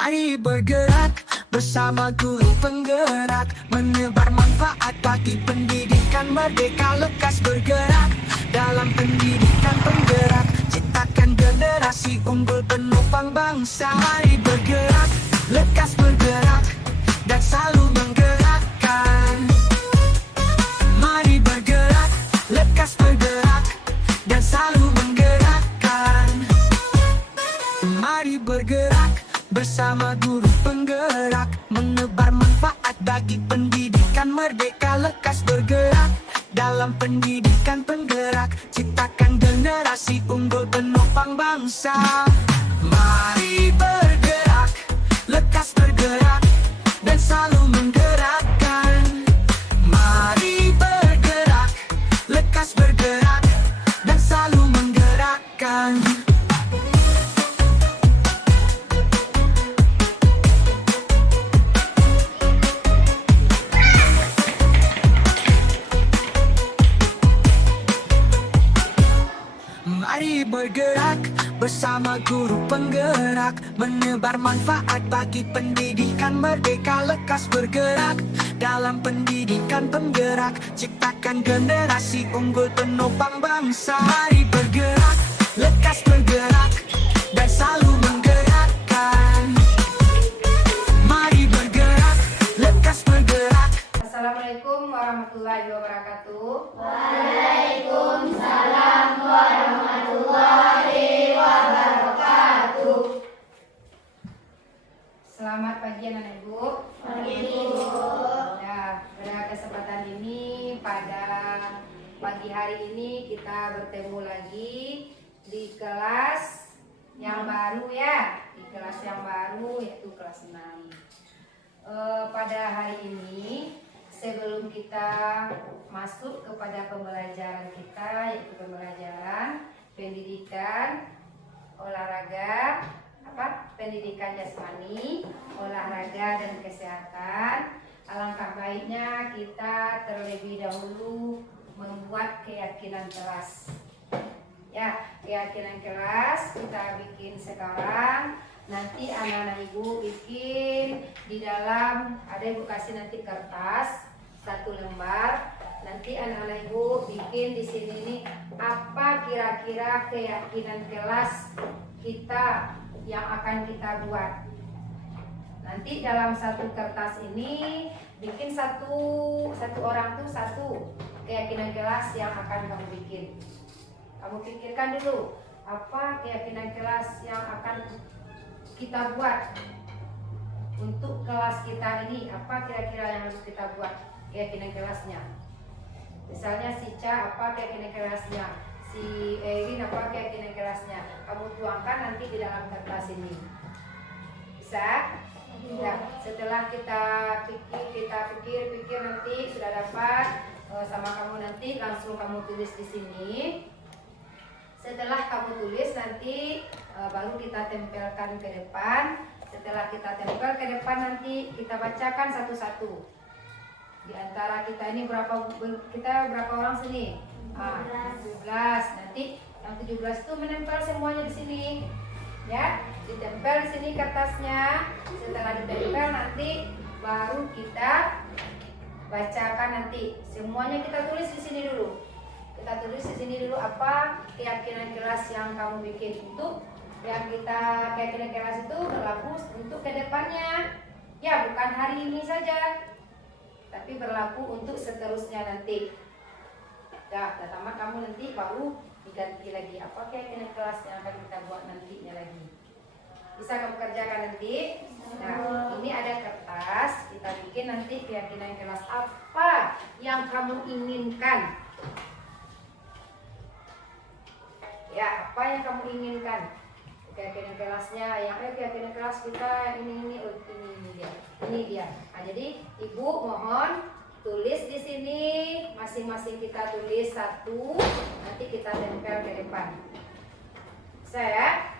Mari bergerak bersama guru penggerak, menebar manfaat bagi pendidikan merdeka. Lekas bergerak dalam pendidikan penggerak, ciptakan generasi unggul penopang bangsa. Mari bergerak, lekas bergerak, dan selalu menggerakkan. Mari bergerak, lekas bergerak, dan selalu menggerakkan. Mari bergerak bersama guru penggerak, menebar manfaat bagi pendidikan merdeka. Lekas bergerak dalam pendidikan penggerak, ciptakan generasi unggul penopang bangsa. Mari bergerak, lekas bergerak, dan selalu menggerakkan. Mari bergerak, lekas bergerak, dan selalu menggerakkan. Mari bergerak bersama guru penggerak, menebar manfaat bagi pendidikan merdeka. Lekas bergerak dalam pendidikan penggerak, ciptakan generasi unggul penopang bangsa. Mari bergerak, lekas bergerak, dan selalu menggerakkan. Mari bergerak, lekas bergerak. Assalamualaikum warahmatullahi wabarakatuh. Waalaikumsalam warahmatullahi wabarakatuh. Selamat pagi anak ibu. Pagi Ibu. Ya, pada kesempatan ini, pada pagi hari ini kita bertemu lagi di kelas yang baru ya, di kelas yang baru yaitu kelas 6. Pada hari ini, sebelum kita masuk kepada pembelajaran kita, yaitu pembelajaran pendidikan olahraga, pendidikan jasmani, olahraga dan kesehatan, alangkah baiknya kita terlebih dahulu membuat keyakinan kelas. Ya, keyakinan kelas kita bikin sekarang. Nanti anak-anak ibu bikin di dalam, ada ibu kasih nanti kertas 1 lembar. Nanti anak-anak ibu bikin di sini nih, apa kira-kira keyakinan kelas kita yang akan kita buat. Nanti dalam 1 kertas ini bikin satu orang tuh 1 keyakinan kelas yang akan kamu bikin. Kamu pikirkan dulu, apa keyakinan kelas yang akan kita buat untuk kelas kita ini, apa kira-kira yang harus kita buat keyakinan kelasnya. Misalnya si Ca, apa keyakinan kelasnya, si Erin, apa keyakinan kelasnya. Kamu tuangkan nanti di dalam kertas ini. Bisa? Ya, setelah kita pikir nanti sudah dapat sama kamu, nanti langsung kamu tulis di sini. Setelah kamu tulis nanti baru kita tempelkan ke depan. Setelah kita tempel ke depan nanti kita bacakan satu-satu. Di antara kita ini berapa orang sini? 17. Nanti yang 17 itu menempel semuanya di sini. Ya, ditempel di sini kertasnya. Setelah ditempel nanti baru kita bacakan nanti. Semuanya kita tulis di sini dulu. Kita tulis di sini dulu apa keyakinan kelas yang kamu bikin, untuk yang kita keyakinan kelas itu berlaku untuk kedepannya. Ya, bukan hari ini saja, tapi berlaku untuk seterusnya nanti. Ya, pertama kamu nanti baru diganti lagi apa keyakinan kelas yang akan kita buat nantinya lagi. Bisa kamu kerjakan nanti. Nah, ini ada kertas, kita bikin nanti keyakinan kelas apa yang kamu inginkan. Ya, apa yang kamu inginkan? Keyakinan kelasnya, yang keyakinan kelas kita ini dia. Nah, jadi ibu mohon tulis di sini, masing-masing kita tulis 1, nanti kita tempel ke depan. Bisa ya?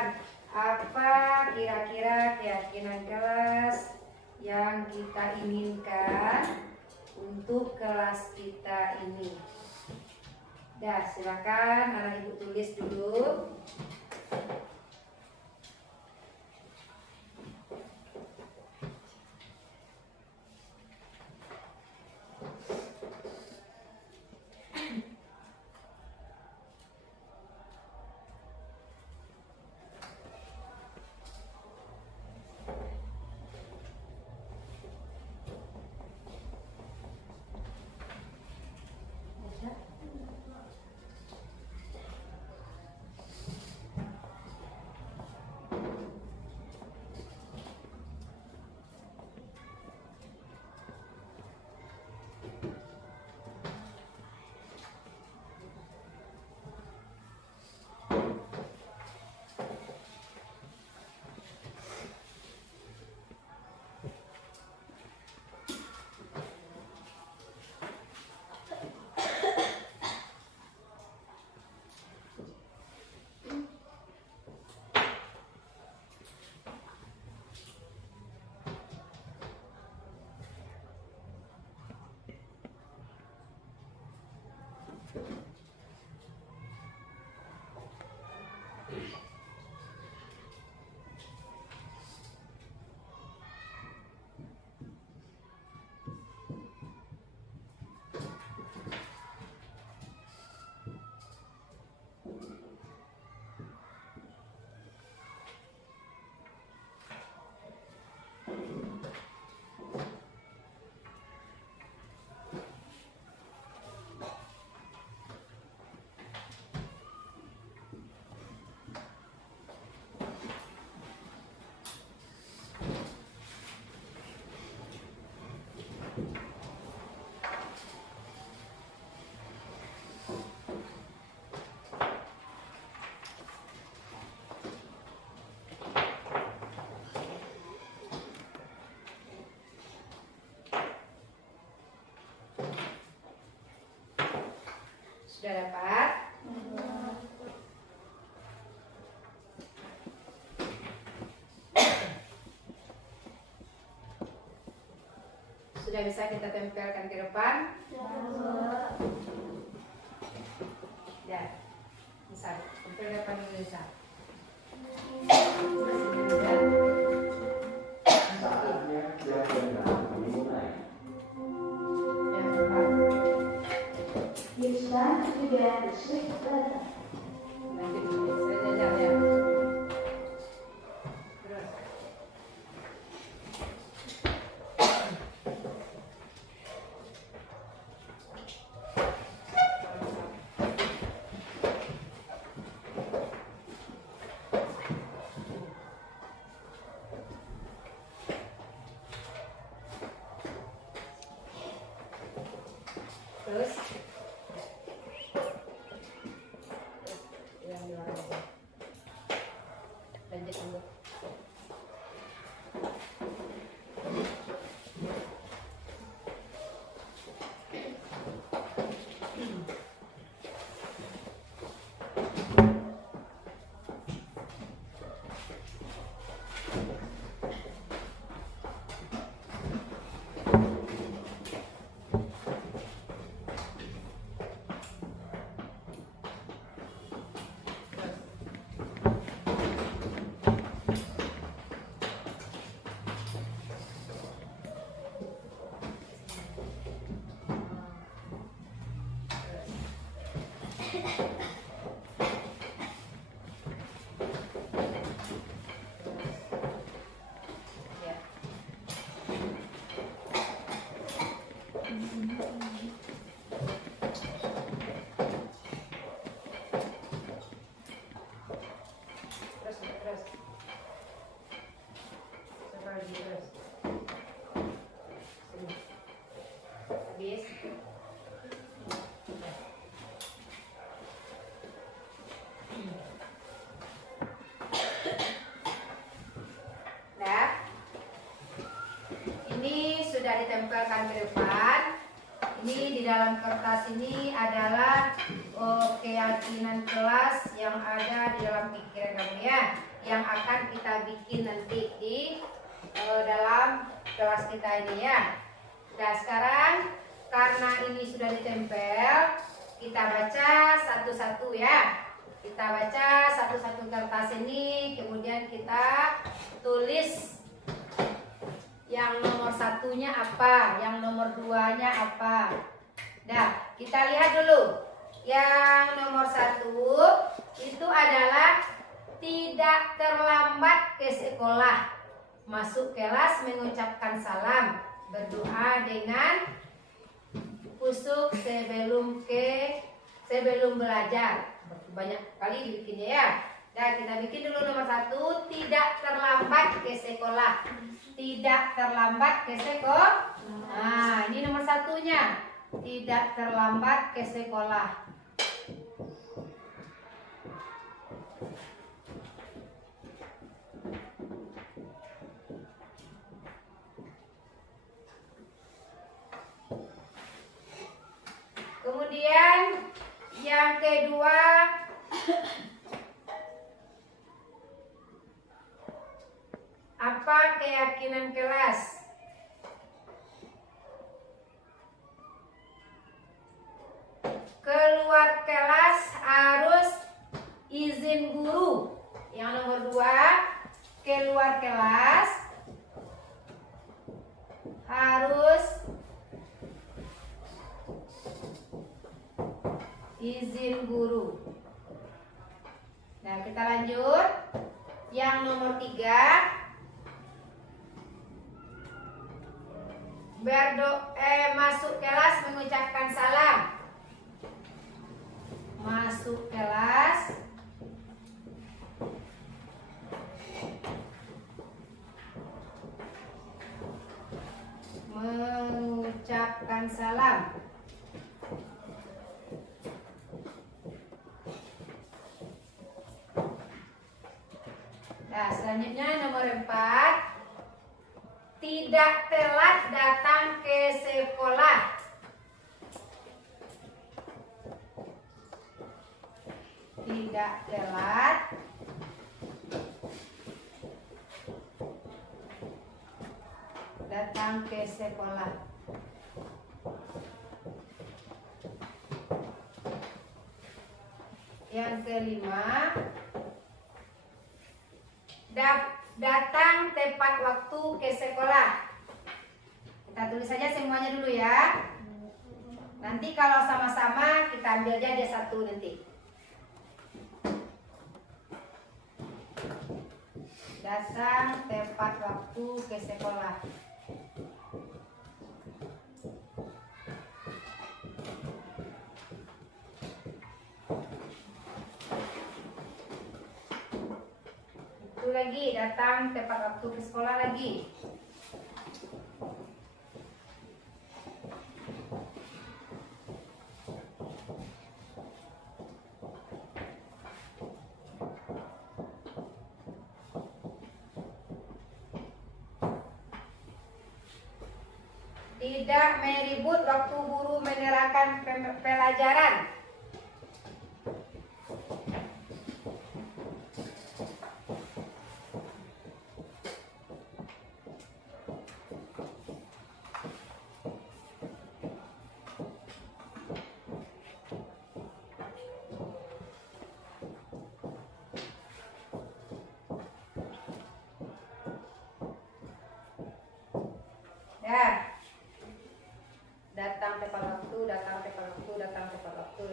depan. Apa kira-kira keyakinan kelas yang kita inginkan untuk kelas kita ini? Dah, silakan anak ibu tulis dulu. Sudah dapat? Sudah bisa kita tempelkan ke depan? Ya, bisa. Tempel ke depan dulu bisa. Terus yang luar aja. Lanjut dulu. Sudah ditempelkan ke depan. Ini di dalam kertas ini adalah keyakinan kelas yang ada di dalam pikiran kamu ya. yang akan kita bikin nanti di dalam kelas kita ini ya. Nah sekarang karena ini sudah ditempel, kita baca satu-satu ya. Kita baca satu-satu kertas ini, kemudian kita tulis yang nomor satunya apa, yang nomor duanya apa. Nah, kita lihat dulu. Yang nomor satu itu adalah tidak terlambat ke sekolah. Masuk kelas mengucapkan salam, berdoa dengan khusyuk sebelum belajar. Banyak kali dibikinnya ya. Nah, kita bikin dulu nomor satu, tidak terlambat ke sekolah. Tidak terlambat ke sekolah. Nah, ini nomor satunya. Tidak terlambat ke sekolah. Kemudian yang kedua, apa keyakinan kelas? Keluar kelas harus izin guru. Yang nomor dua, keluar kelas harus izin guru. Nah, kita lanjut. Yang nomor tiga, masuk kelas mengucapkan salam. Masuk kelas mengucapkan salam. Nah, selanjutnya nomor 4, tidak telat datang ke sekolah. Tidak telat datang ke sekolah. Yang kelima, datang tepat waktu ke sekolah. Kita tulis saja semuanya dulu ya. Nanti kalau sama-sama kita ambil aja satu nanti. Datang tepat waktu ke sekolah. Itu lagi, datang tepat waktu ke sekolah lagi. Tidak meribut waktu guru menerangkan pelajaran. Ya. Datang tepat waktu, datang tepat waktu, datang tepat waktu.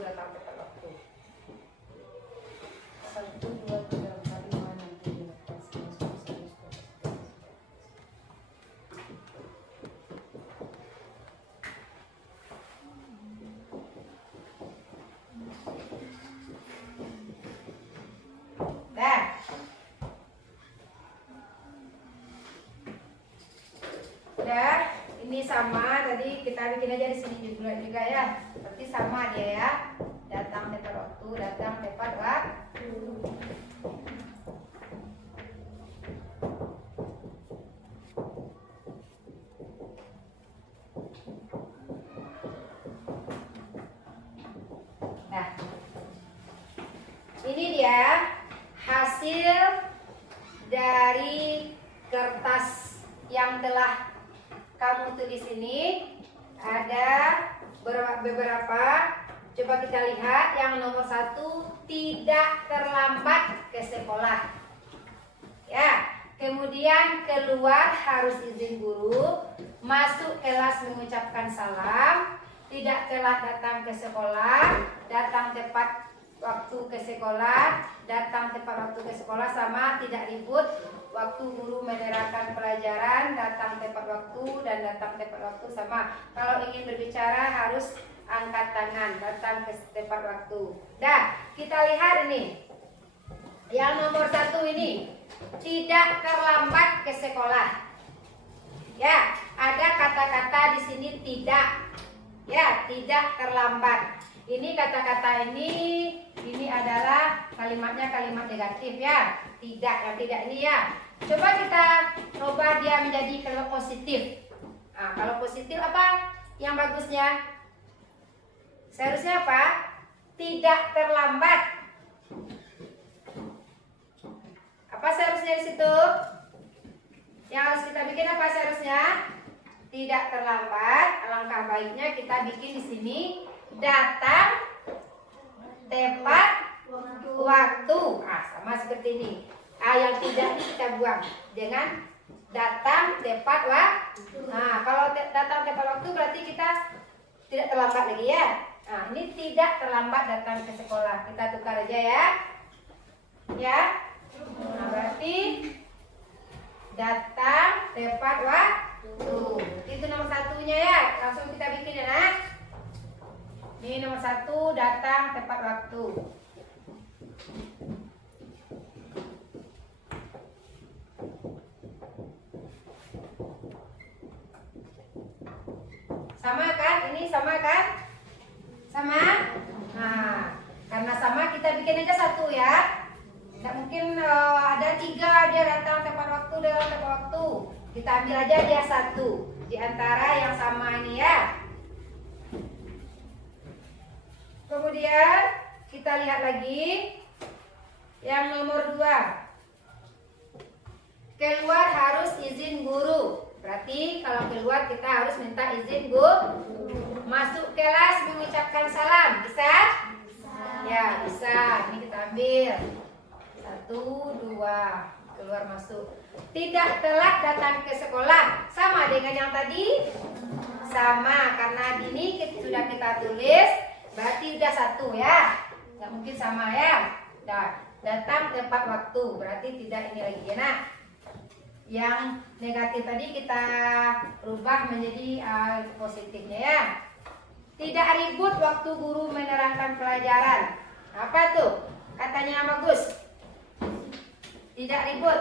datang tepat waktu. 1, 2, 3, 4, 5, 6, 7, 8, 9, 10, 11, 12, 13. Dah. Udah, ini sama tadi kita bikin aja di sini juga ya. Berarti sama dia ya. Datang tepat waktu, datang tepat waktu. Nah, ini dia hasil dari kertas yang telah kamu tulis ini. Ada beberapa. Coba kita lihat. Yang nomor 1, tidak terlambat ke sekolah. Ya. Kemudian keluar harus izin guru, masuk kelas mengucapkan salam, tidak telat datang ke sekolah, datang tepat waktu ke sekolah, datang tepat waktu ke sekolah, sama tidak ribut waktu guru menerangkan pelajaran, datang tepat waktu dan datang tepat waktu sama. Kalau ingin berbicara harus angkat tangan, datang ke tepat waktu. Dah, kita lihat ini. Yang nomor 1 ini, tidak terlambat ke sekolah. Ya, ada kata-kata di sini tidak. Ya, tidak terlambat. Ini kata-kata ini adalah kalimatnya kalimat negatif ya. Tidak, yang tidak ini ya. Coba kita ubah dia menjadi kalau positif. Nah, kalau positif apa yang bagusnya? Seharusnya apa? Tidak terlambat. Apa seharusnya di situ? Yang harus kita bikin apa seharusnya? Tidak terlambat. Alangkah baiknya kita bikin di sini datang tepat waktu. Ah, sama seperti ini. Yang tidak ini kita buang dengan datang tepat waktu. Nah, kalau datang tepat waktu berarti kita tidak terlambat lagi ya. Nah, ini tidak terlambat datang ke sekolah. Kita tukar aja ya. Ya. Nah, berarti datang tepat waktu. Itu nomor 1-nya ya. Langsung kita bikin ya, Nak. Ini nomor 1, datang tepat waktu. Sama kan? Ini sama kan? Sama? Nah, karena sama kita bikin aja 1 ya. Tidak mungkin ada 3 dia datang tepat waktu, dalam tepat waktu. Kita ambil aja dia 1 di antara yang sama ini ya. Kemudian kita lihat lagi yang nomor 2. Keluar harus izin guru. Berarti kalau keluar kita harus minta izin guru. Masuk kelas mengucapkan salam. Bisa? Ya, bisa. Ini kita ambil. 1, 2. Keluar masuk. Tidak telat datang ke sekolah. Sama dengan yang tadi? Sama, karena ini sudah kita tulis. Berarti udah 1 ya. Nggak mungkin sama ya. Datang tepat waktu. Berarti tidak ini lagi ya, Nak. Yang negatif tadi kita rubah menjadi positifnya ya. Tidak ribut waktu guru menerangkan pelajaran. Apa tuh? Katanya yang bagus. Tidak ribut.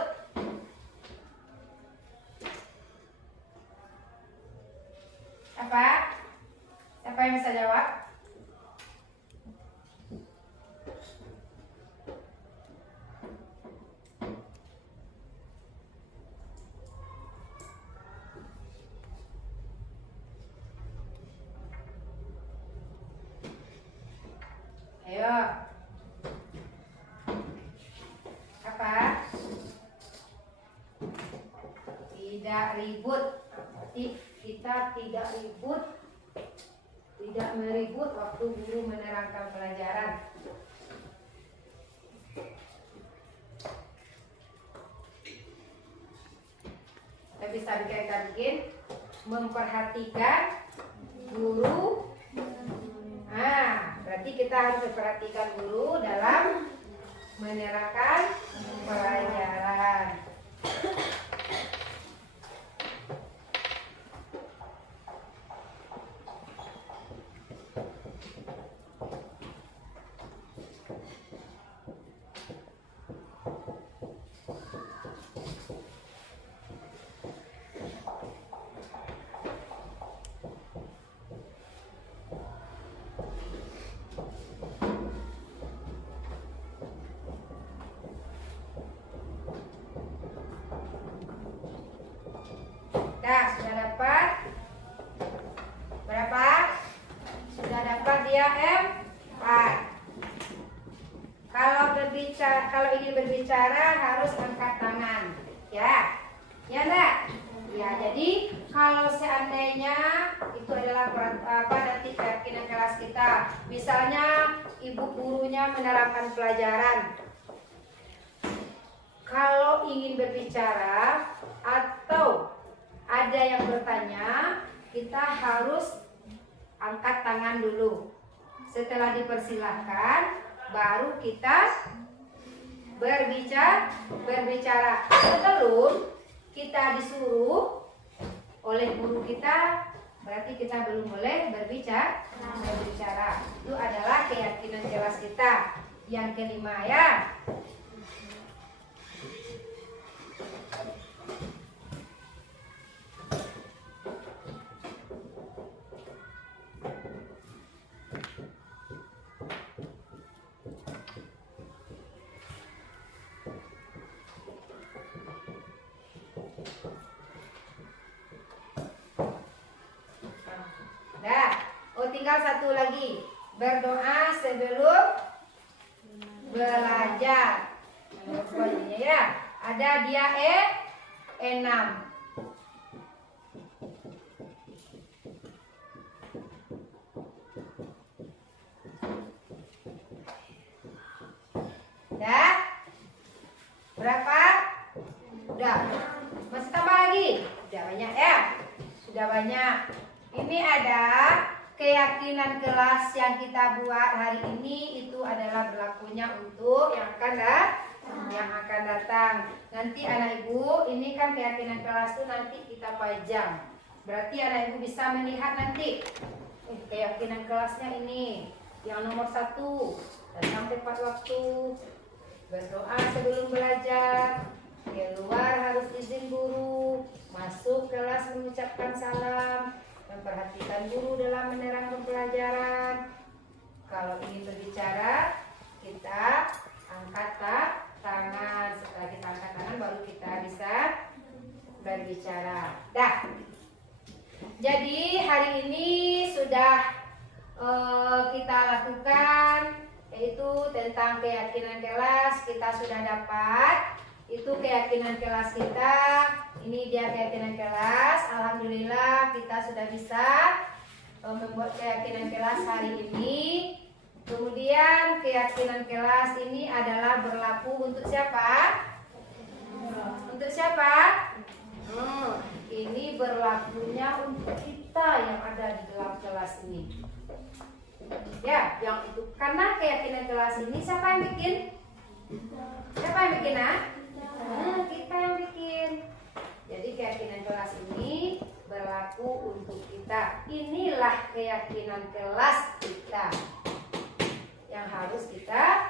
Apa? Siapa yang bisa jawab? Ayo. Apa? Tidak ribut. Berarti kita tidak ribut. Tidak meribut waktu guru menerangkan pelajaran. Kita bisa bikin memperhatikan guru. Berarti kita harus memperhatikan guru dalam menerangkan pelajaran. Nah, sudah dapat berapa? Sudah dapat dia M4. Kalau ingin berbicara harus angkat tangan, ya, ya enggak? Ya, jadi kalau seandainya itu adalah nanti keyakinan kelas kita, misalnya ibu gurunya menerangkan pelajaran, kalau ingin berbicara atau ada yang bertanya, kita harus angkat tangan dulu. Setelah dipersilahkan, baru kita berbicara. Sebelum kita disuruh oleh guru kita, berarti kita belum boleh berbicara. Itu adalah keyakinan kelas kita. Yang kelima, ya. Tinggal satu lagi, berdoa sebelum belajar. Ya, ada dia E6. Udah? Berapa? Udah. Masih tambah lagi? Udah banyak ya? Sudah banyak. Ini ada keyakinan kelas yang kita buat hari ini, itu adalah berlakunya untuk yang akan datang. Nanti anak ibu, ini kan keyakinan kelas itu nanti kita pajang. Berarti anak ibu bisa melihat nanti keyakinan kelasnya ini. Yang nomor 1, datang tepat waktu, berdoa sebelum belajar, keluar harus izin guru, masuk kelas mengucapkan salam, memperhatikan guru dalam menerangkan pelajaran. Kalau ingin berbicara, kita angkat tangan. Setelah kita angkat tangan, baru kita bisa berbicara. Dah. Jadi hari ini sudah kita lakukan, yaitu tentang keyakinan kelas. Kita sudah dapat. Itu keyakinan kelas kita. Ini dia keyakinan kelas. Alhamdulillah kita sudah bisa membuat keyakinan kelas hari ini. Kemudian keyakinan kelas ini adalah berlaku untuk siapa? Untuk siapa? Ini berlakunya untuk kita yang ada di dalam kelas ini. Ya, yang itu karena keyakinan kelas ini siapa yang bikin? Siapa yang bikin, kita yang bikin. Jadi keyakinan kelas ini berlaku untuk kita. Inilah keyakinan kelas kita yang harus kita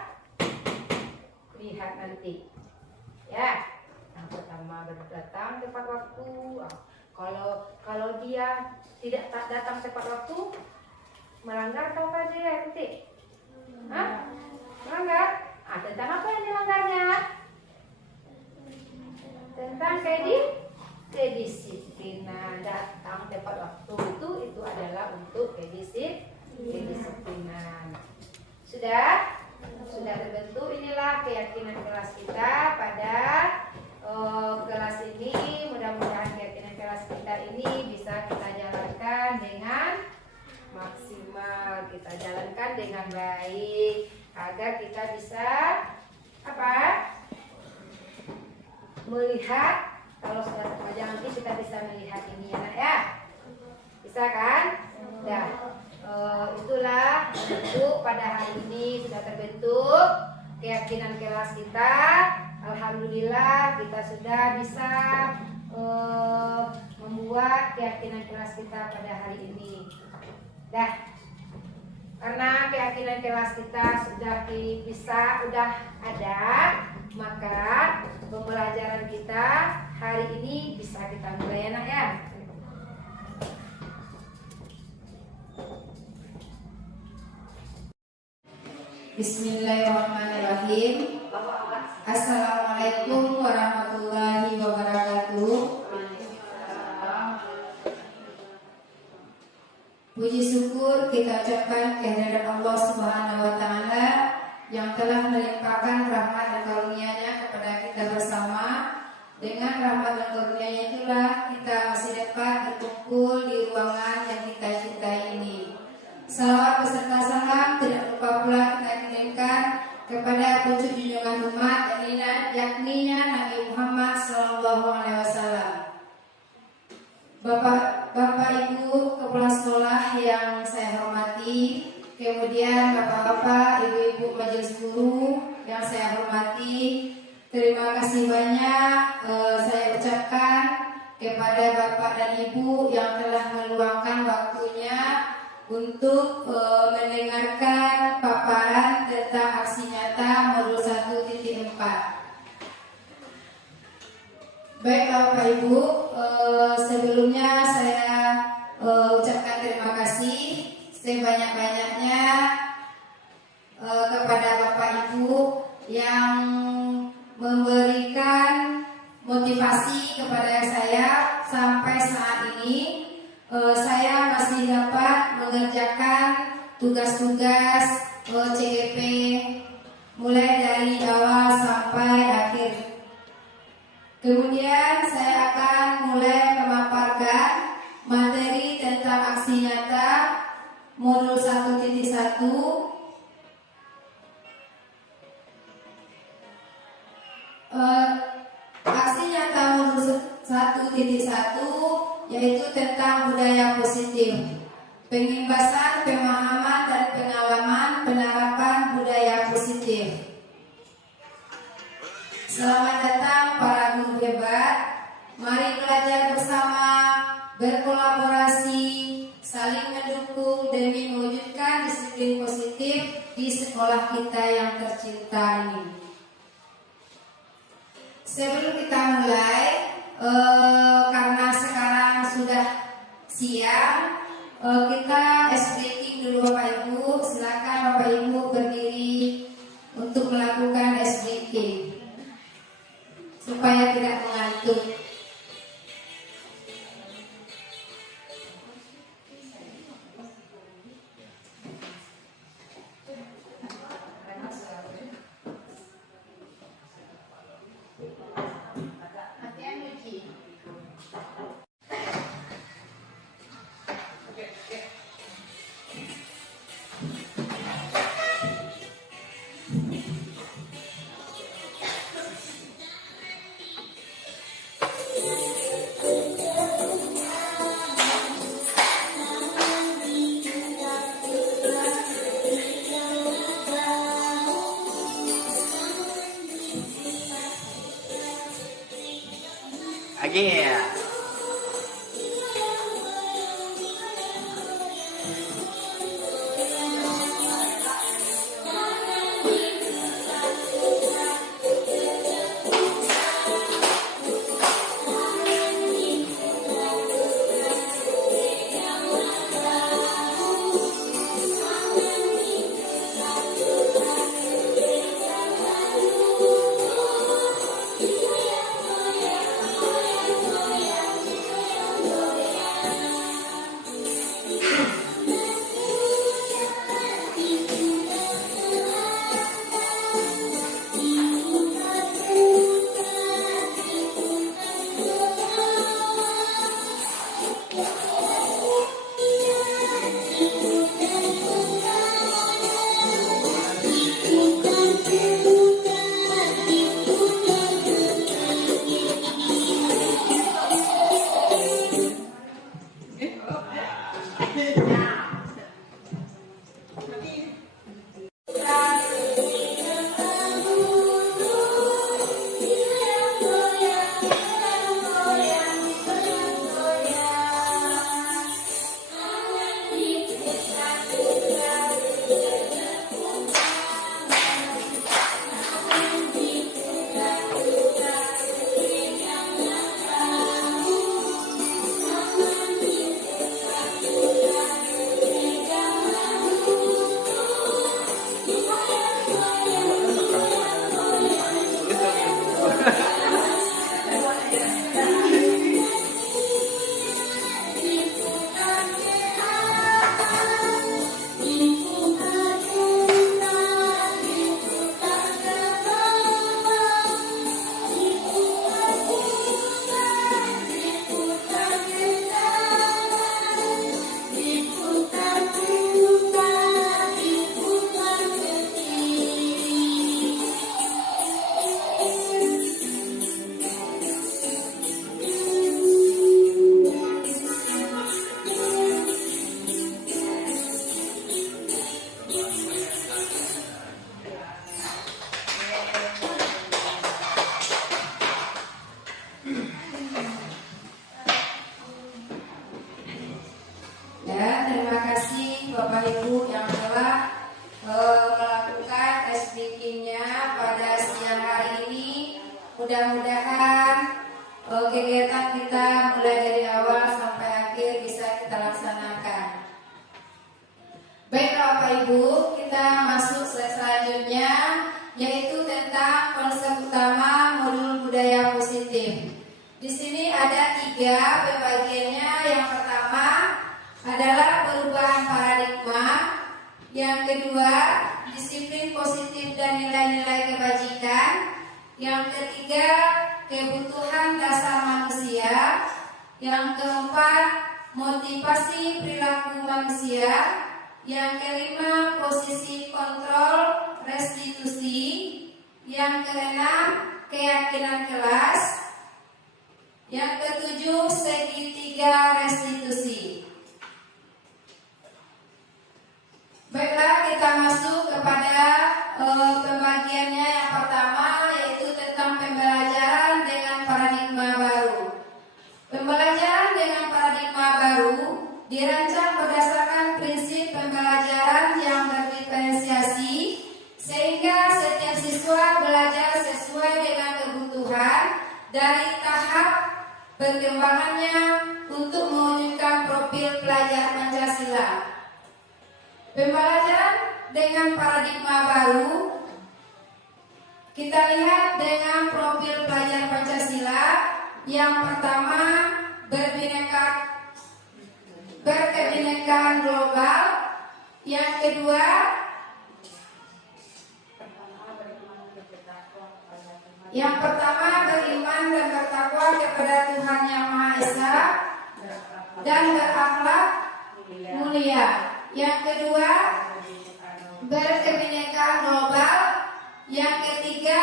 lihat nanti. Ya, yang pertama datang tepat waktu. Kalau dia tidak datang tepat waktu, melanggar apa dia nanti? Melanggar? Tentang apa yang dilanggarnya? Tentang kedisiplinan. Datang tepat waktu itu adalah untuk kedisiplinan. Sudah terbentuk. Inilah keyakinan kelas kita pada kelas ini. Mudah-mudahan keyakinan kelas kita ini bisa kita jalankan dengan maksimal, kita jalankan dengan baik agar kita bisa melihat. Kalau sudah terpajang nanti kita bisa melihat ini ya, nak ya. Bisa kan? Itulah bentuk pada hari ini sudah terbentuk keyakinan kelas kita. Alhamdulillah kita sudah bisa membuat keyakinan kelas kita pada hari ini. Karena keyakinan kelas kita sudah ada, maka pembelajaran kita hari ini bisa kita mulai anak ya. Bismillahirrahmanirrahim. Assalamualaikum warahmatullahi wabarakatuh. Puji syukur kita ucapkan kehadirat Allah Subhanahu wa taala yang telah melimpahkan rahmat dan karunia-Nya kepada kita bersama. Dengan rahmat dan karunia-Nya itulah kita masih dapat berkumpul di ruangan yang kita cintai ini. Salawat beserta salam tidak lupa pula kita kirimkan kepada pucuk junjungan umat yakni Nabi Muhammad SAW. Bapak Ibu kepala sekolah yang saya hormati, kemudian Bapak-bapak, Ibu-ibu majelis guru yang saya hormati, terima kasih banyak saya ucapkan kepada Bapak dan Ibu yang telah meluangkan waktunya untuk mendengarkan paparan tentang aksi nyata modul 1.4. Baik Bapak Ibu, sebelumnya saya ucapkan terima kasih sebanyak-banyaknya kepada Bapak Ibu yang memberikan motivasi kepada saya sampai saat ini. Saya masih dapat mengerjakan tugas-tugas CGP mulai dari awal sampai akhir. Kemudian saya akan mulai memaparkan materi tentang aksi nyata modul 1.1. Aksi nyata modul 1.1 yaitu tentang budaya positif, pengimbasan, pemahaman, dan pengalaman penerapan budaya positif. Selamat datang para guru hebat. Mari belajar bersama, berkolaborasi, saling mendukung demi mewujudkan disiplin positif di sekolah kita yang tercinta ini. Sebelum kita mulai, karena sekarang sudah siang, kita ice breaking dulu Bapak Ibu. Silakan Bapak Ibu berdiri untuk melakukan ice breaking supaya tidak mengantuk. Bapak Ibu yang telah melakukan tes speakingnya pada siang hari ini. Mudah-mudahan kegiatan kita mulai dari awal sampai akhir bisa kita laksanakan. Baik Bapak Ibu, kita masuk slide selanjutnya, yaitu tentang konsep utama modul budaya positif. Di sini ada 3 pembagiannya. Yang pertama adalah perubahan paradigma, yang kedua disiplin positif dan nilai-nilai kebajikan, yang ketiga kebutuhan dasar manusia, yang keempat motivasi perilaku manusia, yang kelima posisi kontrol restitusi, yang keenam keyakinan kelas, yang ketujuh segitiga restitusi. Baiklah, kita masuk kepada pembagiannya. Yang pertama yaitu tentang pembelajaran dengan paradigma baru. Pembelajaran dengan paradigma baru dirancang berdasarkan prinsip pembelajaran yang berdiferensiasi, sehingga setiap siswa belajar sesuai dengan kebutuhan dari tahap perkembangannya untuk mewujudkan profil pelajar Pancasila. Pembelajaran dengan paradigma baru kita lihat dengan profil pelajar Pancasila. Yang pertama berkebinekaan global, yang kedua beriman dan bertakwa kepada Tuhan Yang Maha Esa dan berakhlak mulia. Yang kedua berkebinekaan global, yang ketiga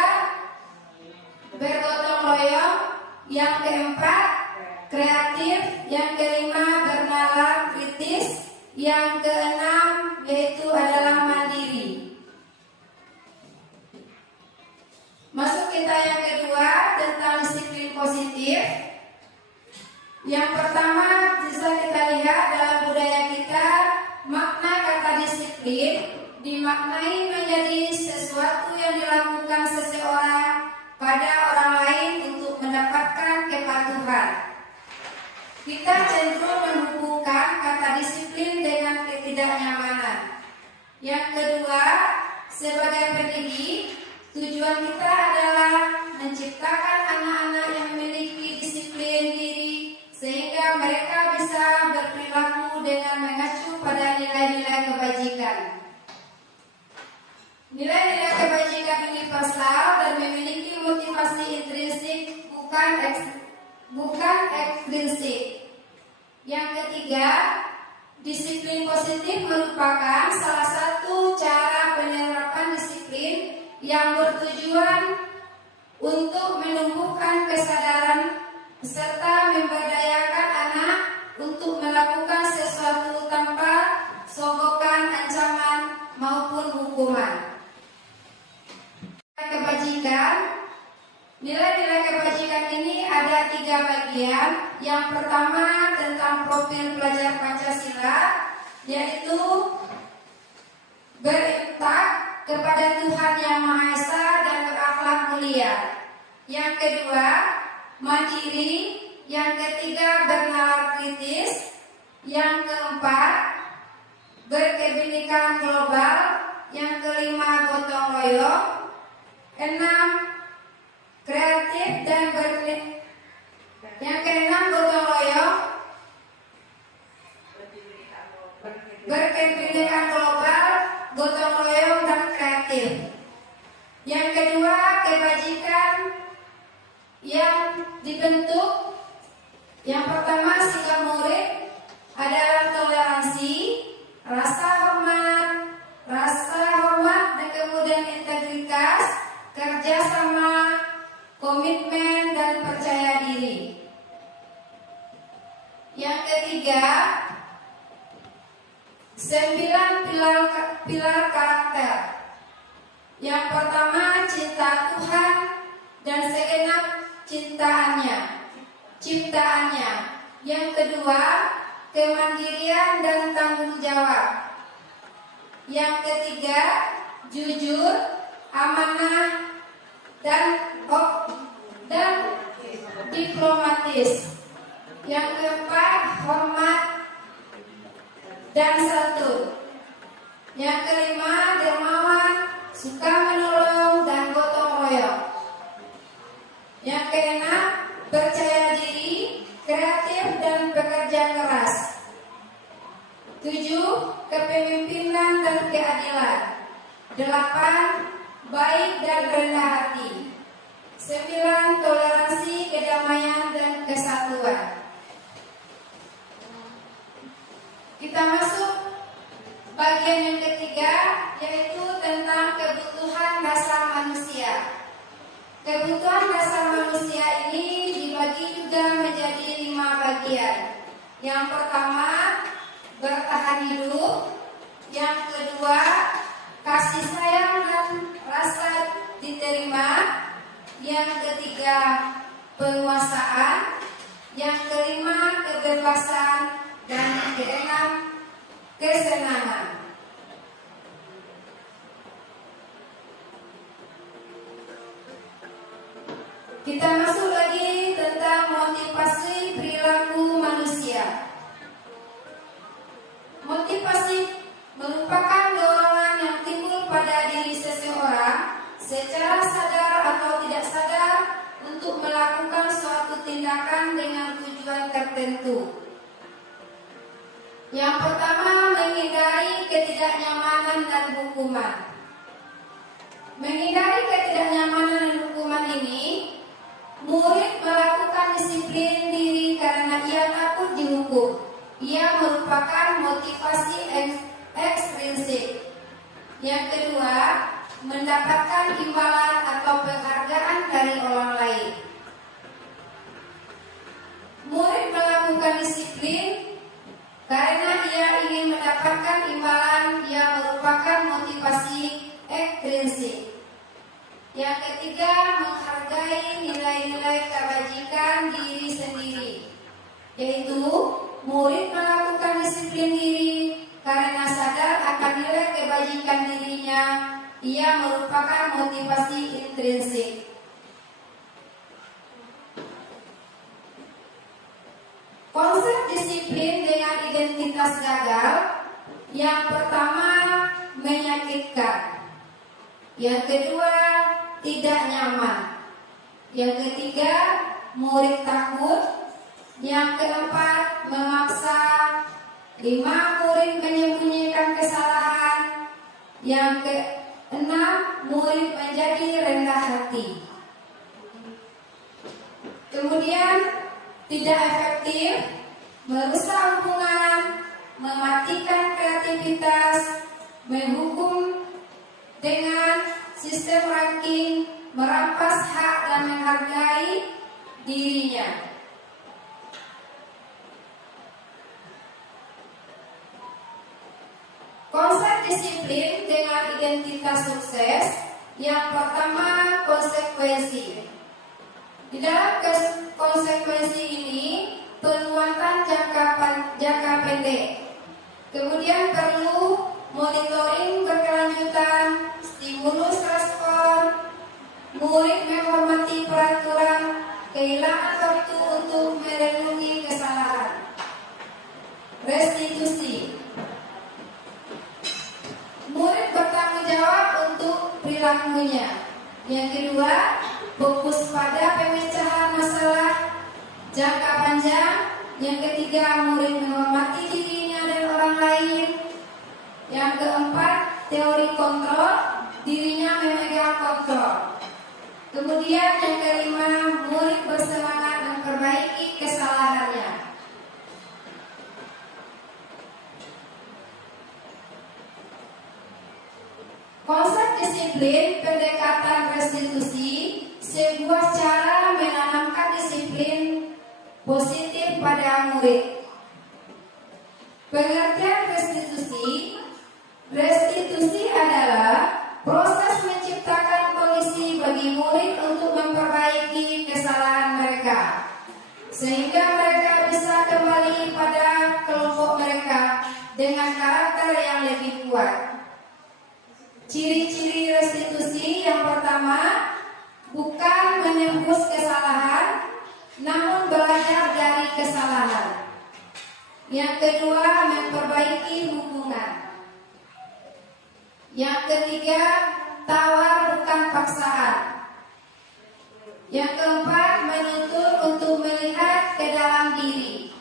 bergotong royong, yang keempat kreatif, yang kelima bernalar kritis, yang keenam yaitu adalah mandiri. Masuk kita yang kedua tentang disiplin positif. Yang pertama bisa kita lihat dalam budaya kita, makna kata disiplin dimaknai menjadi sesuatu yang dilakukan seseorang pada orang lain untuk mendapatkan kepatuhan. Kita cenderung menghubungkan kata disiplin dengan ketidaknyamanan. Yang kedua, sebagai pendidik, tujuan kita adalah menciptakan anak-anak yang memiliki disiplin diri, sehingga mereka bisa berperilaku dengan mengacu pada nilai-nilai kebajikan. Nilai-nilai kebajikan universal dan memiliki motivasi intrinsik, bukan ekstrinsik. Yang ketiga, disiplin positif merupakan salah satu cara penerapan disiplin yang bertujuan untuk menumbuhkan kesadaran serta memberdayakan anak untuk melakukan sesuatu tanpa sogokan, ancaman maupun hukuman. Kebajikan. Nilai-nilai kebajikan ini ada 3 bagian. Yang pertama tentang profil pelajar Pancasila, yaitu berintak kepada Tuhan Yang Maha Esa dan berakhlak mulia. Yang kedua mandiri, yang ketiga bernalar kritis, yang keempat berkebinekaan global, yang kelima gotong royong, 6 kreatif dan yang keenam gotong royong, berkebinekaan global, gotong royong dan kreatif. Yang kedua kebajikan yang dibentuk. Yang pertama sikap murid adalah toleransi, rasa hormat dan kemudian integritas, kerjasama, komitmen dan percaya diri. Yang ketiga 9 pilar karakter. Yang pertama cinta Tuhan dan segenap ciptaannya. Yang kedua kemandirian dan tanggung jawab. Yang ketiga, jujur, amanah, dan diplomatis. Yang keempat, hormat dan santun. Yang kelima, dermawan, suka menolong dan gotong royong. Yang keenam, percaya diri, kreatif dan bekerja keras. 7. Kepemimpinan dan keadilan. 8. Baik dan rendah hati. 9. Toleransi, kedamaian dan kesatuan. Kita masuk bagian yang ketiga, yaitu tentang kebutuhan dasar manusia. Kebutuhan dasar manusia ini dibagi juga menjadi 5 bagian. Yang pertama, bertahan hidup. Yang kedua, kasih sayang dan rasa diterima. Yang ketiga, penguasaan. Yang kelima, kebebasan. Dan yang keenam, kesenangan. Kita masuk lagi tentang motivasi perilaku manusia. Motivasi merupakan dorongan yang timbul pada diri seseorang secara sadar atau tidak sadar untuk melakukan suatu tindakan dengan tujuan tertentu. Yang pertama, menghindari ketidaknyamanan dan hukuman. Menghindari ketidaknyamanan dan hukuman ini, murid melakukan disiplin diri karena ia takut dihukum. Ia merupakan motivasi ekstrinsik. Yang kedua, mendapatkan imbalan atau penghargaan dari orang lain. Murid melakukan disiplin karena ia ingin mendapatkan imbalan yang merupakan motivasi ekstrinsik. Yang ketiga, menghargai nilai-nilai kebajikan diri sendiri, yaitu murid melakukan disiplin diri karena sadar akan nilai kebajikan dirinya. Ia merupakan motivasi intrinsik. Konsep disiplin dengan identitas gagal. Yang pertama, menyakitkan. Yang kedua, tidak nyaman. Yang ketiga, murid takut. Yang keempat, memaksa. 5. Murid menyembunyikan kesalahan. Yang keenam, murid menjadi rendah hati. Kemudian, tidak efektif, merusak hubungan, mematikan kreativitas, menghukum dengan sistem ranking, merampas hak dan menghargai dirinya. Konsep disiplin dengan identitas sukses. Yang pertama, konsekuensi. Di dalam konsekuensi ini, penguatan jangka pendek. Kemudian perlu monitoring berkelanjutan, stimulus respon, murid menghormati peraturan, kehilangan waktu untuk merenungi kesalahan. Restitusi. Murid bertanggung jawab untuk perilakunya. Yang kedua, fokus pada pemecahan masalah jangka panjang. Yang ketiga, murid menghormati dirinya dan orang lain. Yang keempat, teori kontrol, dirinya memegang kontrol. Kemudian yang kelima, murid bersemangat memperbaiki kesalahannya. Konsep disiplin pendekatan restitusi, sebuah cara menanamkan disiplin positif pada murid. Pengertian restitusi adalah proses menciptakan kondisi bagi murid untuk memperbaiki kesalahan mereka, sehingga mereka bisa kembali pada kelompok mereka dengan karakter yang lebih kuat. Ciri-ciri restitusi yang pertama, bukan menembus kesalahan, namun belajar dari kesalahan. Yang kedua, memperbaiki hubungan. Yang ketiga, tawar bukan paksaan. Yang keempat, menuntut untuk melihat ke dalam diri.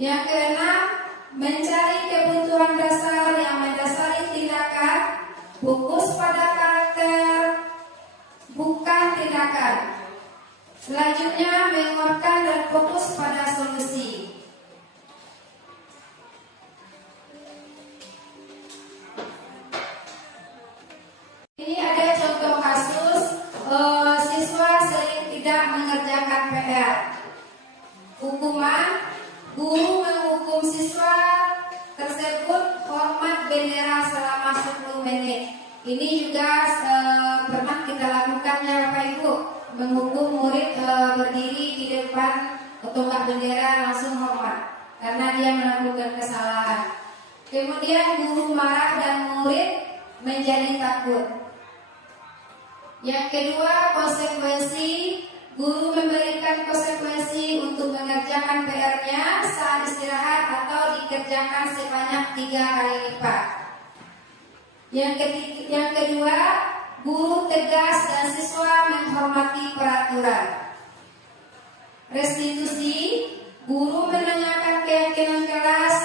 Yang keenam, mencari kebutuhan dasar yang mendasari tindakan, fokus pada karakter, bukan tindakan. Selanjutnya, menguatkan dan fokus pada solusi. Ini ada contoh kasus siswa sering tidak mengerjakan PR. Hukuman, guru menghukum siswa tersebut hormat bendera selama 10 menit. Ini juga pernah kita lakukan ya Bapak Ibu, menghukum murid berdiri di depan tonggak bendera langsung hormat karena dia melakukan kesalahan. Kemudian guru marah dan murid menjadi takut. Yang kedua, konsekuensi. Guru memberikan konsekuensi untuk mengerjakan PR-nya saat istirahat atau dikerjakan sebanyak 3 kali lipat. Yang kedua, guru tegas dan siswa menghormati peraturan. Restitusi, guru menanyakan keyakinan kelas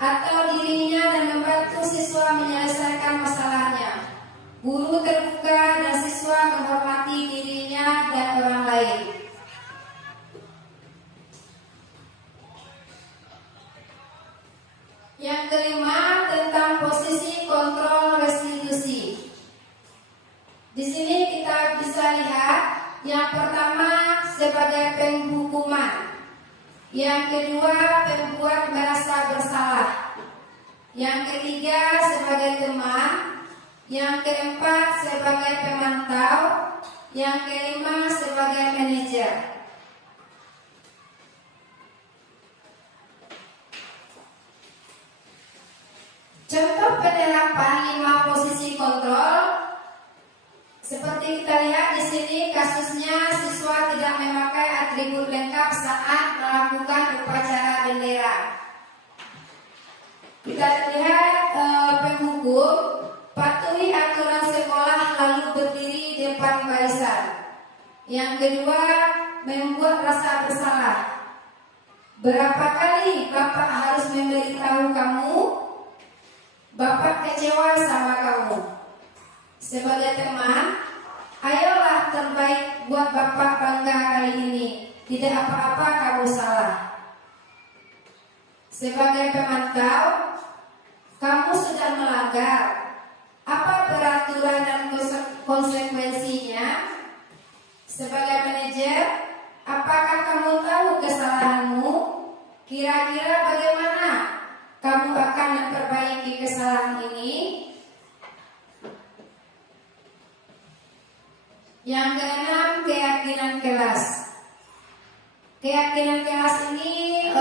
atau dirinya dan membantu siswa menyelesaikan masalahnya. Guru terbuka dan siswa menghormati dirinya dan orang lain. Yang kelima, tentang posisi kontrol restitusi. Di sini kita bisa lihat, yang pertama sebagai penghukuman, yang kedua pembuat merasa bersalah, yang ketiga sebagai teman, yang keempat sebagai pemantau, yang kelima sebagai manajer. Contoh penerapan 5 posisi kontrol. Seperti kita lihat di sini kasusnya siswa tidak memakai atribut lengkap saat melakukan upacara bendera. Kita lihat penghukum patuhi aturan sekolah lalu berdiri di depan barisan. Yang kedua, membuat rasa bersalah. Berapa kali Bapak harus memberitahu kamu? Bapak kecewa sama kamu. Sebagai teman, ayolah terbaik buat Bapak bangga kali ini. Tidak apa-apa kamu salah. Sebagai pemantau, kamu sudah melanggar. Apa peraturan dan konsekuensinya? Sebagai manajer, apakah kamu tahu kesalahanmu? Kira-kira bagaimana kamu akan memperbaiki kesalahan ini? Yang keenam, keyakinan kelas. Keyakinan kelas ini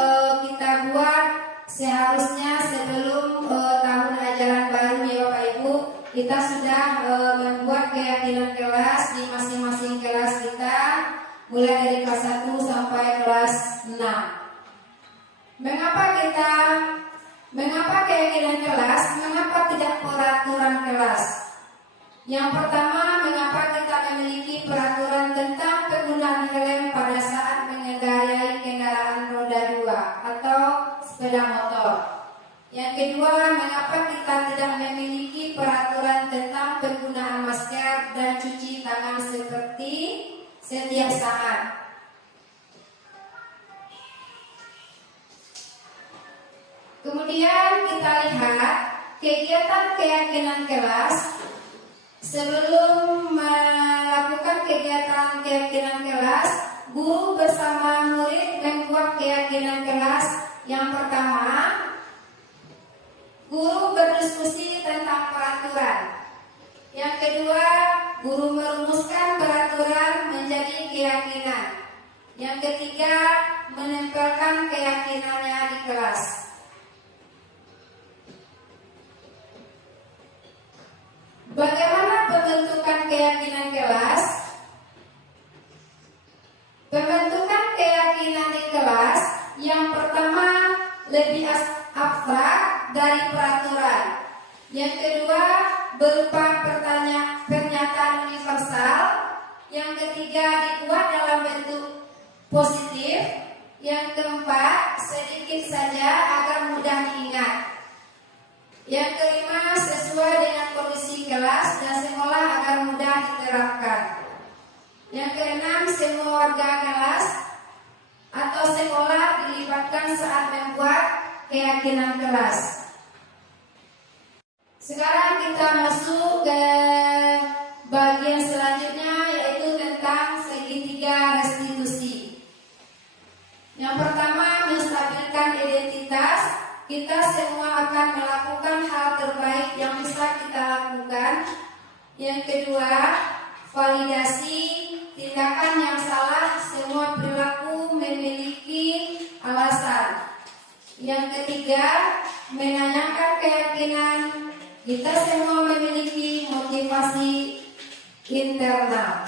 kita buat seharusnya sebelum tahun ajaran baru ya Bapak Ibu. Kita sudah membuat keyakinan kelas di masing-masing kelas kita, mulai dari kelas 1 sampai kelas 6. Mengapa keyakinan kelas? Mengapa tidak peraturan kelas? Yang pertama, mengapa kita memiliki peraturan tentang penggunaan helm pada saat mengendarai kendaraan roda 2 atau sepeda motor? Yang kedua, mengapa kita tidak memiliki peraturan tentang penggunaan masker dan cuci tangan seperti setiap saat? Kemudian kita lihat kegiatan keyakinan kelas. Sebelum melakukan kegiatan keyakinan kelas, guru bersama murid membuat keyakinan kelas. Yang pertama, guru berdiskusi tentang peraturan. Yang kedua, guru merumuskan peraturan menjadi keyakinan. Yang ketiga, menempelkan keyakinannya di kelas. lebih abstrak dari peraturan. Yang kedua, berupa pernyataan universal. Yang ketiga, dibuat dalam bentuk positif. Yang keempat, sedikit saja agar mudah diingat. Yang kelima, sesuai dengan kondisi kelas dan sekolah agar mudah diterapkan. Yang keenam, semua warga kelas atau sekolah dilibatkan saat membuat keyakinan kelas. Sekarang kita masuk ke bagian selanjutnya, yaitu tentang segitiga restitusi. Yang pertama, menstabilkan identitas. Kita semua akan melakukan hal terbaik yang bisa kita lakukan. Yang kedua, validasi tindakan yang salah. Semua perilaku memiliki alasan. Yang ketiga, menanyakan keyakinan. Kita semua memiliki motivasi internal.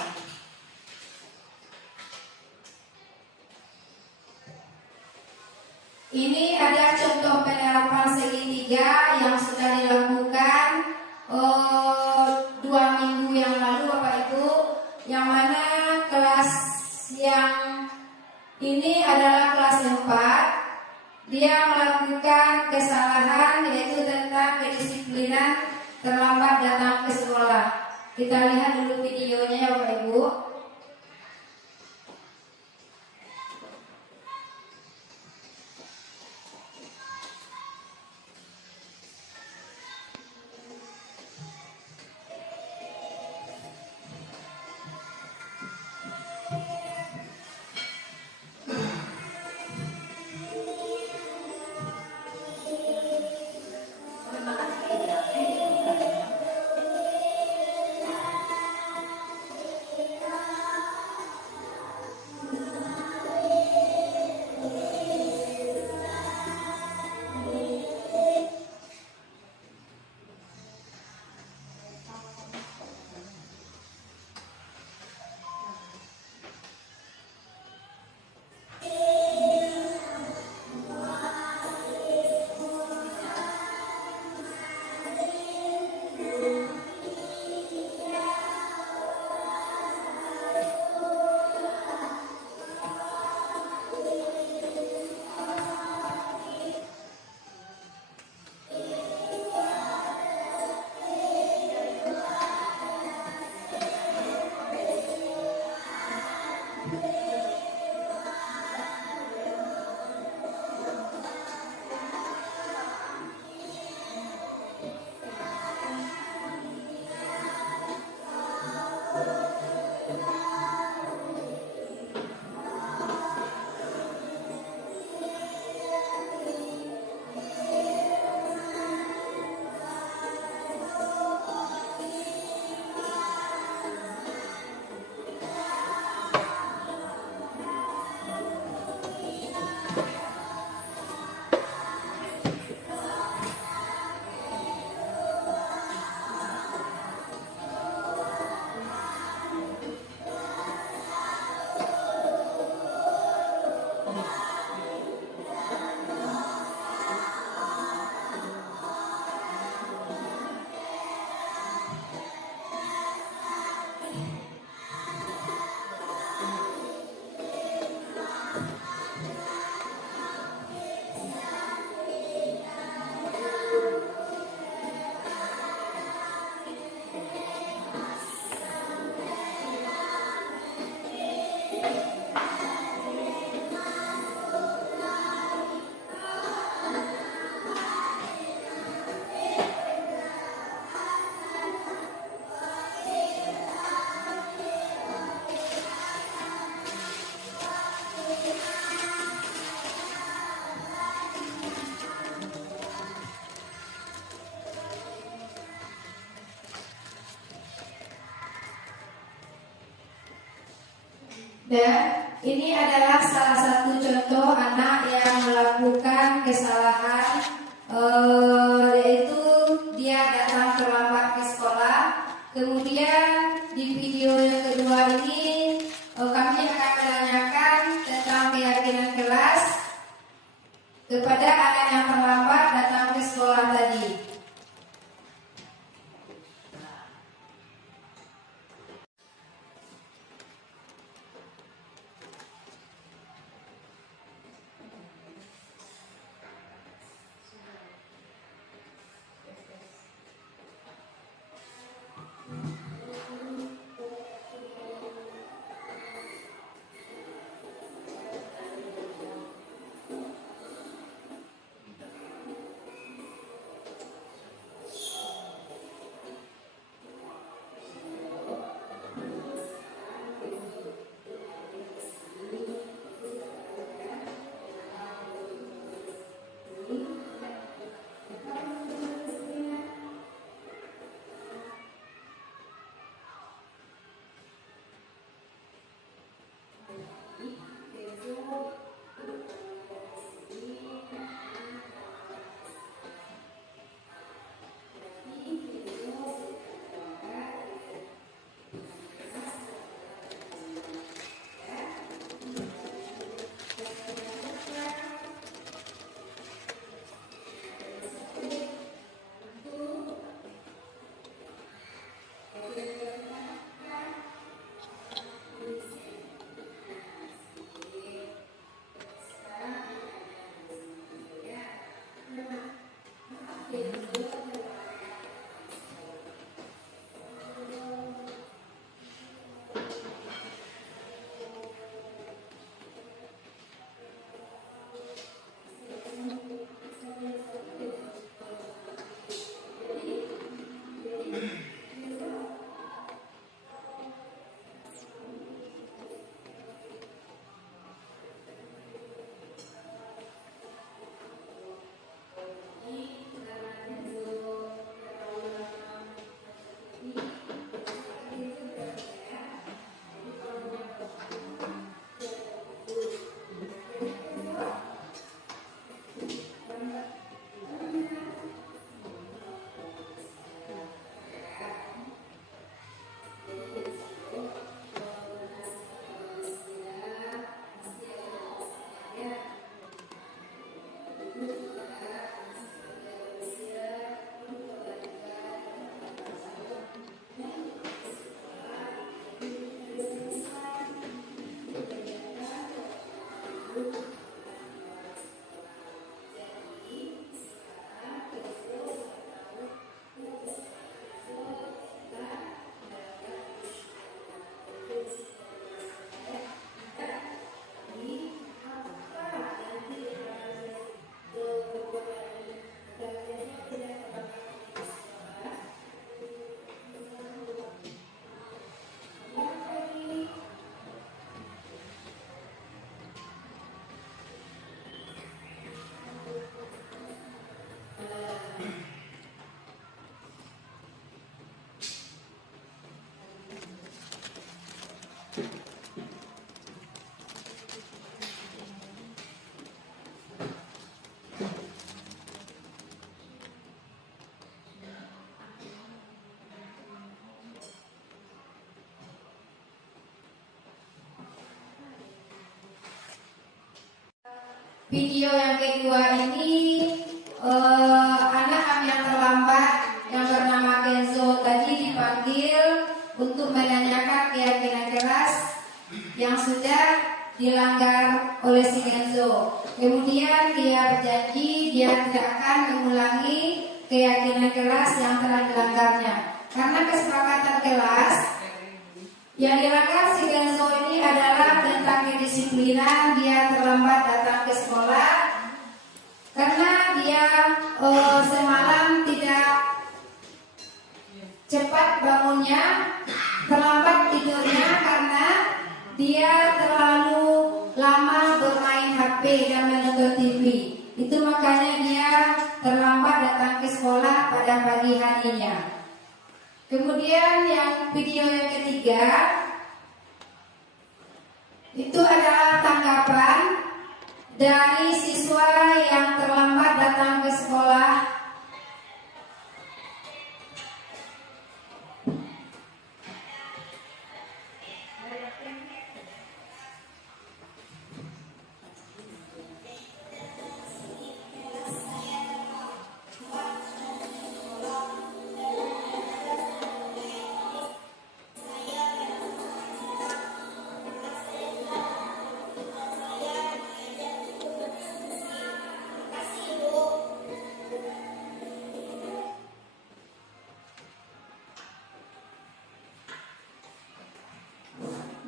Ini ada contoh penerapan segitiga yang sudah dilakukan 2 minggu yang lalu, Bapak Ibu. Yang mana kelas yang ini adalah kelas 4. Dia melakukan kesalahan, yaitu tentang kedisiplinan terlambat datang ke sekolah. Kita lihat dulu videonya ya Bapak Ibu. Dan ini adalah salah satu contoh anak yang melakukan kesalahan, yaitu dia datang terlambat ke sekolah. Kemudian di video yang kedua ini kami akan menanyakan tentang keyakinan kelas kepada anak yang terlambat datang ke sekolah tadi? Video yang kedua ini anak kami yang terlambat yang bernama Kenzo tadi dipanggil untuk menanyakan keyakinan kelas yang sudah dilanggar oleh si Kenzo. Kemudian dia berjanji dia tidak akan mengulangi keyakinan kelas yang telah dilanggarnya. Karena kesepakatan kelas yang dilanggar si Kenzo ini adalah tentang kedisiplinan. Dia terlambat datang ke sekolah karena dia semalam tidak cepat bangunnya, terlambat tidurnya karena dia terlalu lama bermain HP dan menonton TV. Itu makanya dia terlambat datang ke sekolah pada pagi harinya. Kemudian yang video yang ketiga itu adalah tanggapan dari siswa yang terlambat datang ke sekolah.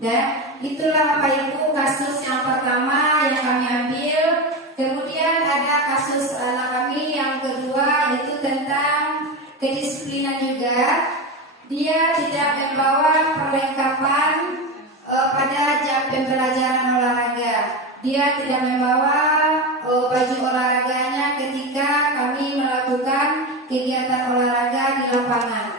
Dan itulah Bapak Ibu kasus yang pertama yang kami ambil. Kemudian ada kasus anak kami yang kedua, yaitu tentang kedisiplinan juga. Dia tidak membawa perlengkapan pada jam pembelajaran olahraga. Dia tidak membawa baju olahraganya ketika kami melakukan kegiatan olahraga di lapangan.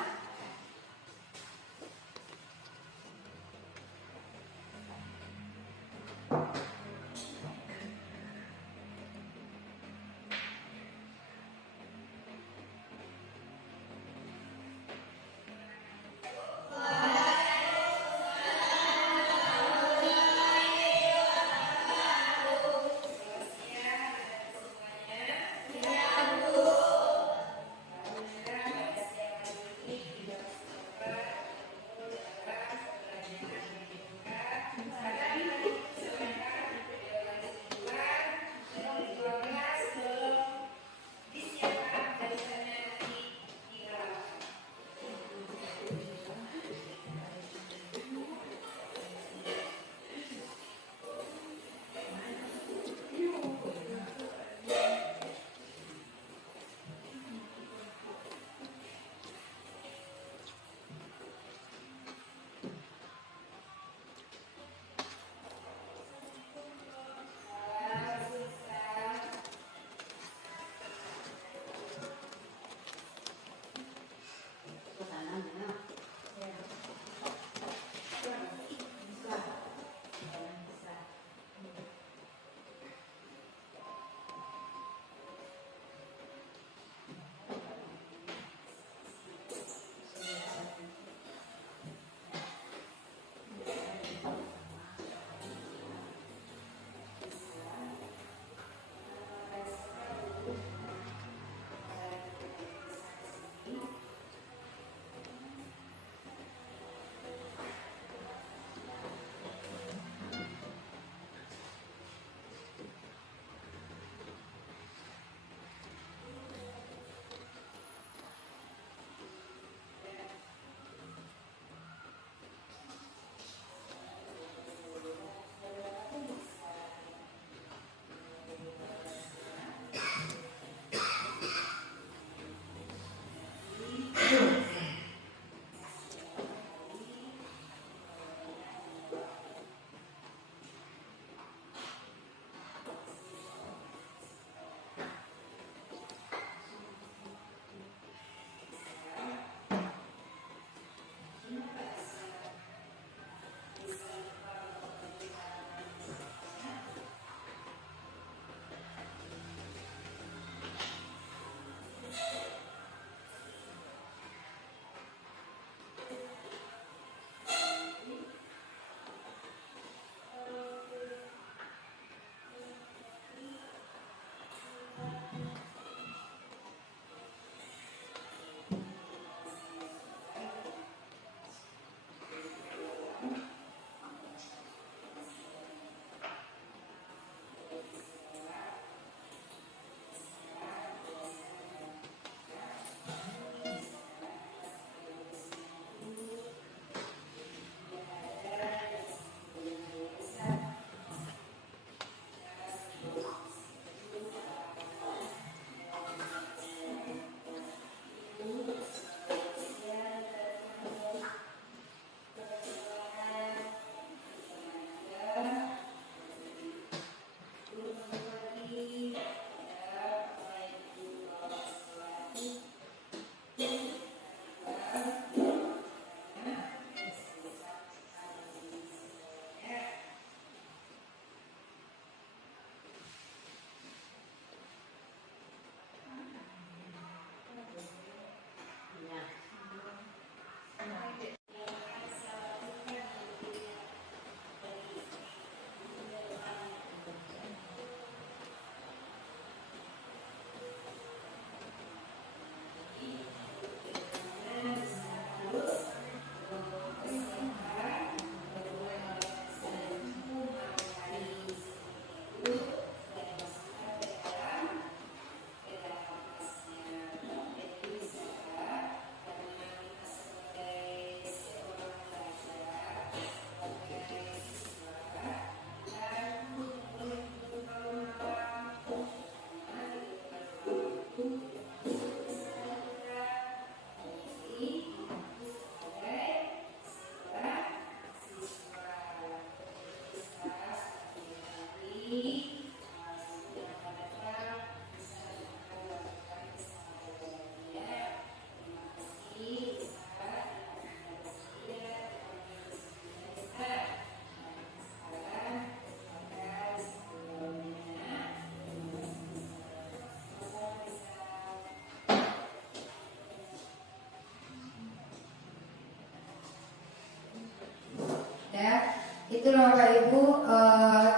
Itulah Bapak Ibu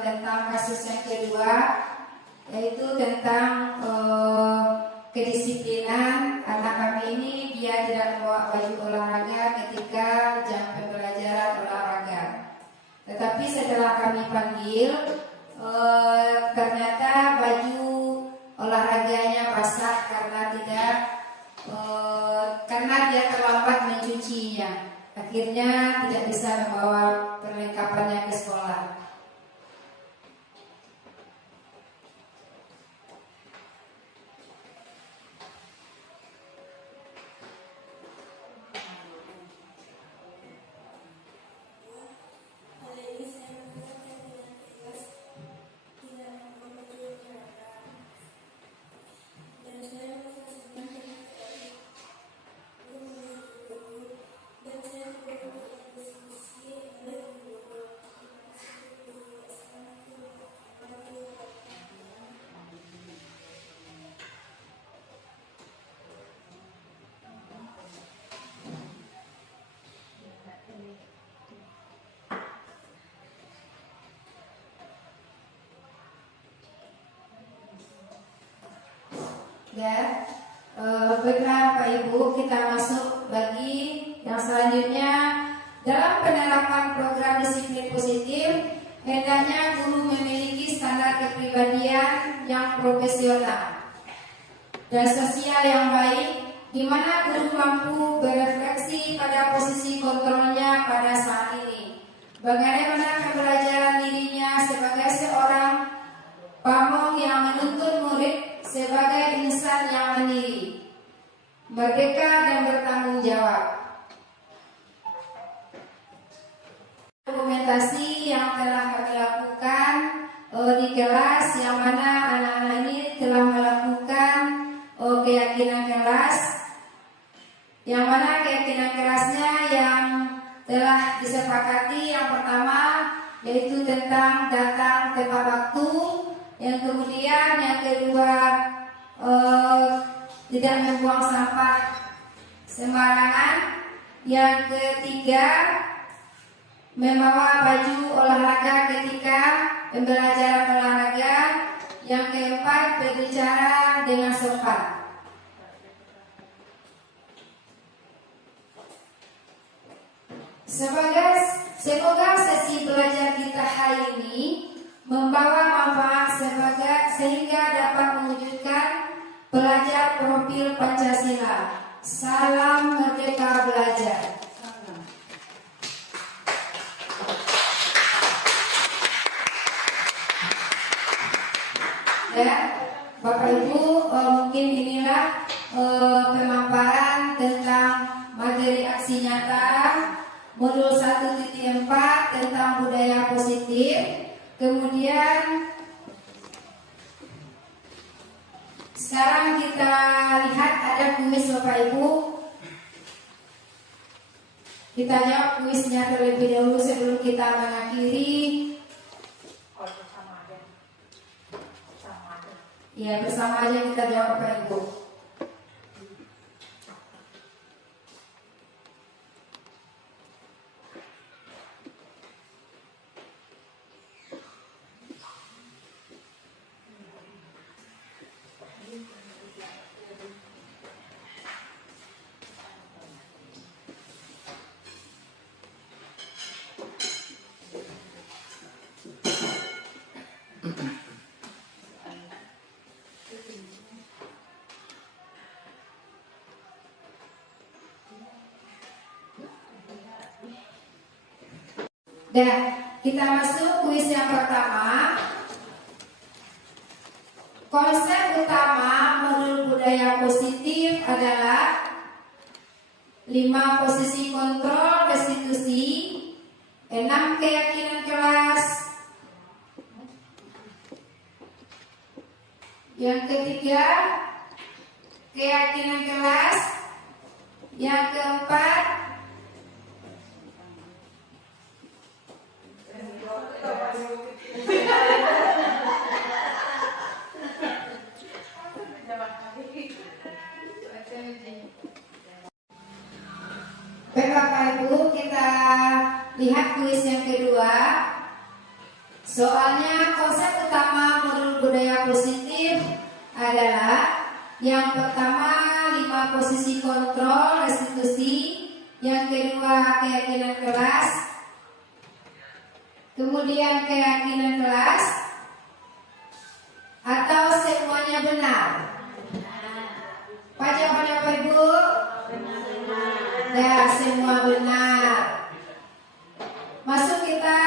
tentang kasus yang kedua, yaitu tentang kedisiplinan anak kami ini. Dia tidak membawa baju olahraga ketika jam pembelajaran olahraga. Tetapi setelah kami panggil, ternyata baju olahraganya basah karena dia terlambat mencucinya. Akhirnya tidak bisa membawa perlengkapannya ke sekolah. Ya, baiklah Pak Ibu, kita masuk bagi yang selanjutnya. Dalam penerapan program disiplin positif, hendaknya guru memiliki standar kepribadian yang profesional dan sosial yang baik, di mana guru mampu berefleksi pada posisi kontrolnya pada saat ini. Bagaimana pembelajaran dirinya sebagai seorang pamong yang menuntun murid sebagai insan yang mandiri, merdeka dan bertanggung jawab. Dokumentasi yang telah kami lakukan di kelas, yang mana anak-anak ini telah melakukan keyakinan kelas, yang mana keyakinan kelasnya yang telah disepakati. Yang pertama yaitu tentang datang tepat waktu. Yang kemudian yang kedua tidak membuang sampah sembarangan. Yang ketiga membawa baju olahraga ketika pembelajaran olahraga. Yang keempat berbicara dengan sopan. Semoga sesi belajar kita hari ini membawa manfaat sehingga dapat mewujudkan pelajar profil Pancasila. Salam Merdeka Belajar. Ya, Bapak Ibu, mungkin inilah pemaparan tentang materi aksi nyata modul 1.4 tentang budaya positif. Kemudian sekarang kita lihat ada kuis Bapak Ibu. Kita jawab kuisnya terlebih dahulu sebelum kita mengakhiri. Ya, bersama aja kita jawab Bapak Ibu. Dan kita masuk kuis yang pertama. Konsep utama modul budaya positif adalah 5 posisi kontrol restitusi, 6 keyakinan kelas, yang ketiga keyakinan kelas, yang keempat Bapak Ibu, kita lihat kuis yang kedua. Soalnya konsep utama modul budaya positif adalah yang pertama 5 posisi kontrol restitusi, yang kedua keyakinan kelas, kemudian keyakinan kelas atau semuanya benar. Jawabannya apa Ibu? Ya, semua benar. Masuk kita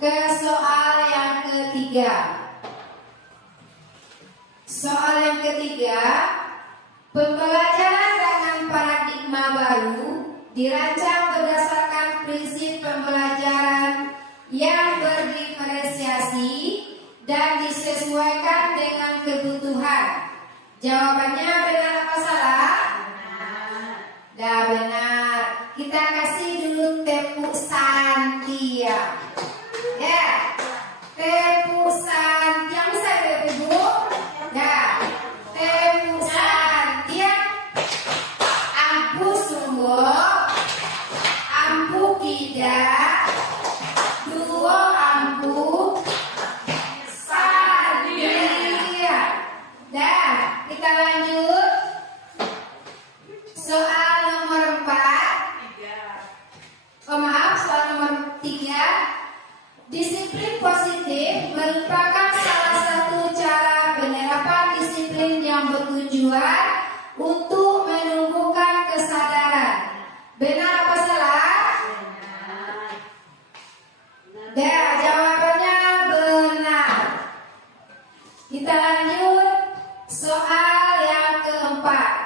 ke soal yang ketiga. Soal yang ketiga, pembelajaran dengan paradigma baru dirancang berdasarkan prinsip pembelajaran yang berdiferensiasi dan disesuaikan dengan kebutuhan. Jawabannya benar apa salah? Dah benar. Kita kasih dulu tepuk Santi ya. Ya. Tepuk Santi. Yang bisa Ibu? Ya. Tepuk Santi ya. Ampu sungguh. Ampu tidak. Duo ampu. Santi ya. Dah. Kita lanjut. Soal nomor 4. Soal nomor 3. Disiplin positif merupakan salah satu cara penerapan disiplin yang bertujuan untuk menumbuhkan kesadaran. Benar apa salah? Ya, jawabannya benar. Kita lanjut soal yang keempat.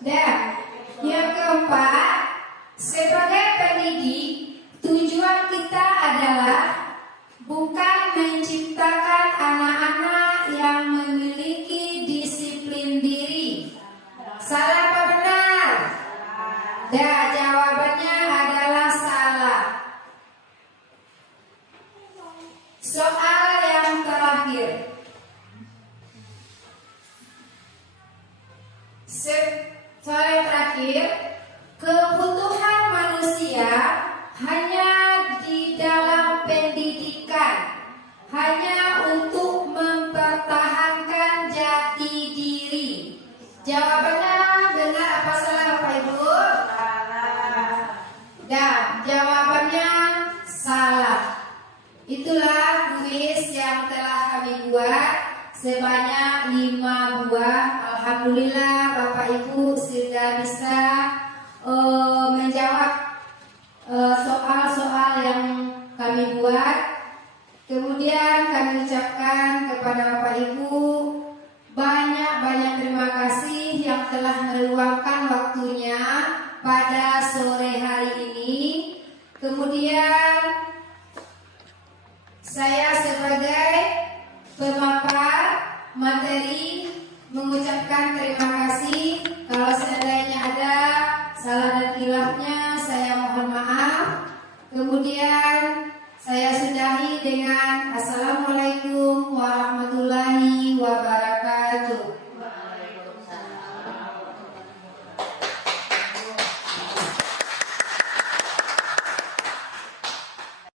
Dan yang keempat, sebagai pendidik, tujuan kita adalah bukan menciptakan anak-anak yang memiliki disiplin diri. Salah apa benar? Dan jawabannya adalah salah. Soal yang terakhir. Soal yang terakhir, kebutuhan manusia hanya di dalam pendidikan, hanya untuk mempertahankan jati diri. Jawabannya benar apa salah Bapak Ibu? Salah. Dan jawabannya salah. Itulah kuis yang telah kami buat sebanyak 5 buah. Alhamdulillah Bapak Ibu sudah bisa menjawab soal-soal yang kami buat. Kemudian kami ucapkan kepada Bapak Ibu banyak-banyak terima kasih yang telah meluangkan waktunya pada sore hari ini. Kemudian saya sebagai pemapar materi mengucapkan terima kasih. Kalau seandainya ada salah dan khilafnya, saya mohon maaf. Kemudian saya sudahi dengan Assalamualaikum warahmatullahi